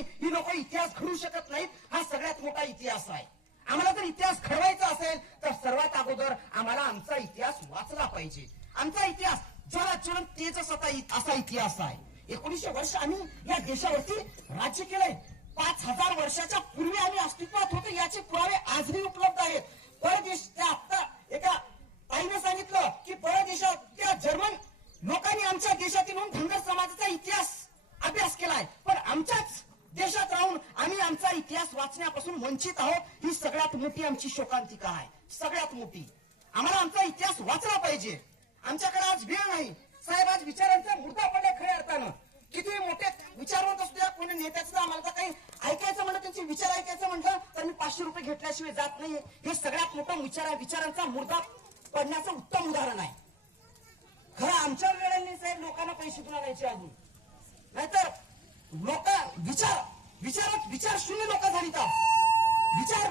नाही ही लोक इतिहास घडू शकत नाहीत हा सगळ्यात मोठा इतिहास आहे. आम्हाला जर इतिहास घडवायचा असेल तर सर्वात अगोदर आम्हाला आमचा इतिहास वाचला पाहिजे. आमचा इतिहास जरा ज्वलन तेच असा असा इतिहास आहे. एकोणीसशे वर्ष आम्ही या देशावरती राज्य केलंय. पाच हजार वर्षाच्या पूर्वी आम्ही अस्तित्वात होतो याचे पुरावे आजही उपलब्ध आहेत. परदेश त्या आता एका ताईने सांगितलं की परदेशात त्या जर्मन लोकांनी आमच्या देशातील येऊन धनगर समाजाचा इतिहास अभ्यास केलाय पण आमच्याच देशात राहून आम्ही आमचा इतिहास वाचण्यापासून वंचित आहोत ही सगळ्यात मोठी आमची शोकांतिका आहे. सगळ्यात मोठी. आम्हाला आमचा इतिहास वाचला पाहिजे. आमच्याकडे आज वेळ नाही. साहेब आज विचारांचा मुद्दा पडलाय खऱ्या अर्थानं. किती मोठे विचारवंत असू द्या कोणी नेत्याचं आम्हाला तर काही ऐकायचं म्हणलं त्यांचे विचार ऐकायचं म्हणलं तर मी पाचशे रुपये घेतल्याशिवाय जात नाही. हे सगळ्यात मोठं विचार विचारांचा मुद्दा पडण्याचं उत्तम उदाहरण आहे. खरं आमच्या वेळांनी साहेब लोकांना पैसे तुला द्यायचे अजून. नाहीतर लोक विचार विचारात विचार शून्य लोक झाली का विचार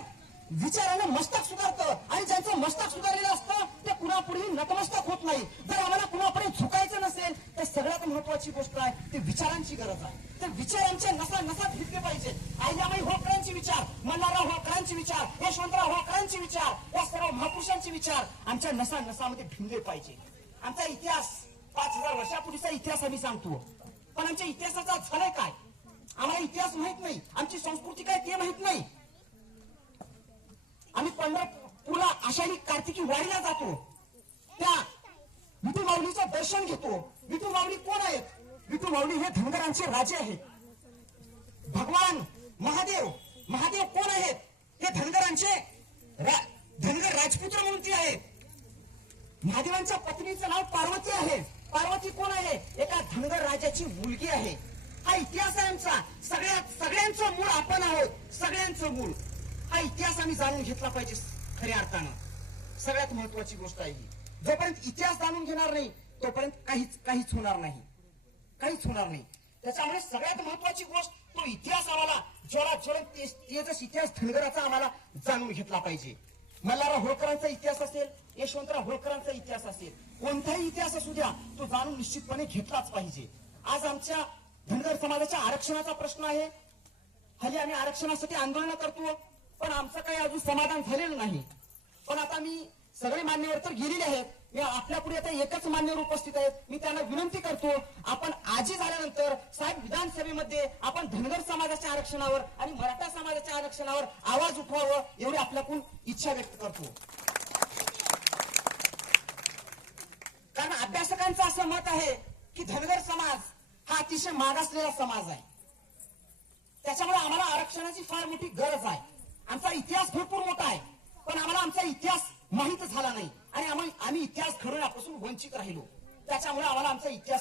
विचारानं मस्तक सुधारतं आणि ज्यांचं मस्तक सुधारलेलं असतं ते कुणापुढे नतमस्तक होत नाही. जर आम्हाला कुणापुढे झुकायचं नसेल तर सगळ्यात महत्वाची गोष्ट आहे ते विचारांची गरज आहे. ते विचारांच्या नसा नसात घेतले पाहिजे. आईल्यामाई होकरांचे विचार मल्हारराव होळकरांचे विचार यशवंतराव होळकरांचे विचार या सर्व महापुरुषांचे विचार आमच्या नसा नसामध्ये भिनले पाहिजे. आमचा इतिहास पाच हजार वर्षापूर्वीचा इतिहास आम्ही सांगतो. पण आमच्या इतिहासाचा झालंय काय? इतिहास माहीत नाही. आमची संस्कृती काय ते माहीत नाही. आम्ही पंढरपूरला आषाढी कार्तिकी वारीला जातो. त्या विठू माऊलीचं दर्शन घेतो. विठू माऊली कोण आहेत? विठू माऊली हे धनगरांचे राजे आहेत. भगवान महादेव महादेव कोण आहेत? हे धनगरांचे रा- धनगर राजपुत्र म्हणून ते आहेत. महादेवांच्या पत्नीचं नाव पार्वती आहे. पार्वती कोण आहे? एका धनगर राजाची मुलगी आहे. हा इतिहास आहे आमचा. आहोत सगळ्यांचं हा इतिहास आम्ही जाणून घेतला पाहिजे खऱ्या अर्थानं. सगळ्यात महत्वाची गोष्ट आहे ही. जोपर्यंत इतिहास जाणून घेणार नाही तोपर्यंत काहीच काहीच होणार नाही. काहीच होणार नाही. त्याच्यामुळे सगळ्यात महत्वाची गोष्ट तो इतिहास आम्हाला जोरात जोरात तेजस इतिहास धनगराचा आम्हाला जाणून घेतला पाहिजे. मल्हारराव होळकरांचा इतिहास असेल यशवंतराव होळकरांचा इतिहास असेल कोणताही इतिहास असू द्या तो जाणून निश्चितपणे घेतलाच पाहिजे. आज आमच्या धनगर समाजाच्या आरक्षणाचा प्रश्न आहे हल्ली आम्ही आरक्षणासाठी आंदोलन करतो पण आमचं काही अजून समाधान झालेलं नाही. पण आता मी सगळे मान्यवर तर गेलेले आहेत. मी आपल्या पुढे आता एकच मान्यवर उपस्थित आहेत. मी त्यांना विनंती करतो आपण आजी झाल्यानंतर साहेब विधानसभेमध्ये आपण धनगर समाजाच्या आरक्षणावर आणि मराठा समाजाच्या आरक्षणावर आवाज उठवावं एवढी आपल्याकडून इच्छा व्यक्त करतो. कारण अभ्यासकांचं असं मत आहे की धनगर समाज हा अतिशय मागासलेला समाज आहे. आम्हाला आरक्षणाची फार मोठी गरज आहे. आमचा इतिहास भरपूर मोठा आहे. पण आम्हाला आमचा इतिहास माहीत झाला नाही. आणि आम्ही इतिहास घडवण्यापासून वंचित राहिलो. त्याच्यामुळे आम्हाला आमचा इतिहास